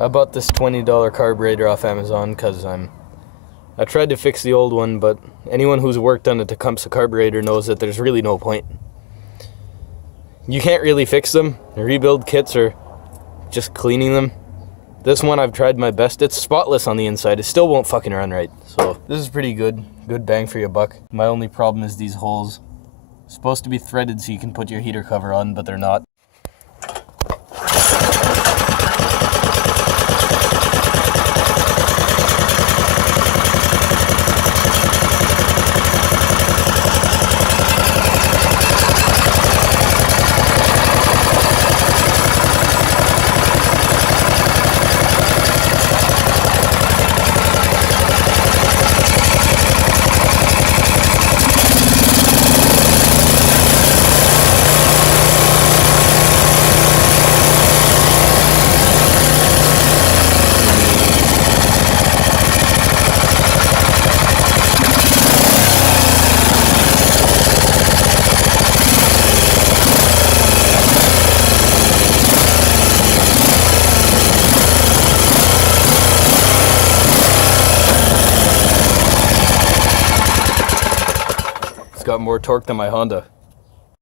I bought this $20 carburetor off Amazon because I tried to fix the old one, but anyone who's worked on a Tecumseh carburetor knows that there's really no point. You can't really fix them. Rebuild kits are just cleaning them. This one I've tried my best. It's spotless on the inside. It still won't fucking run right. So this is pretty good. Good bang for your buck. My only problem is these holes. Supposed to be threaded so you can put your heater cover on, but they're not. Got more torque than my Honda.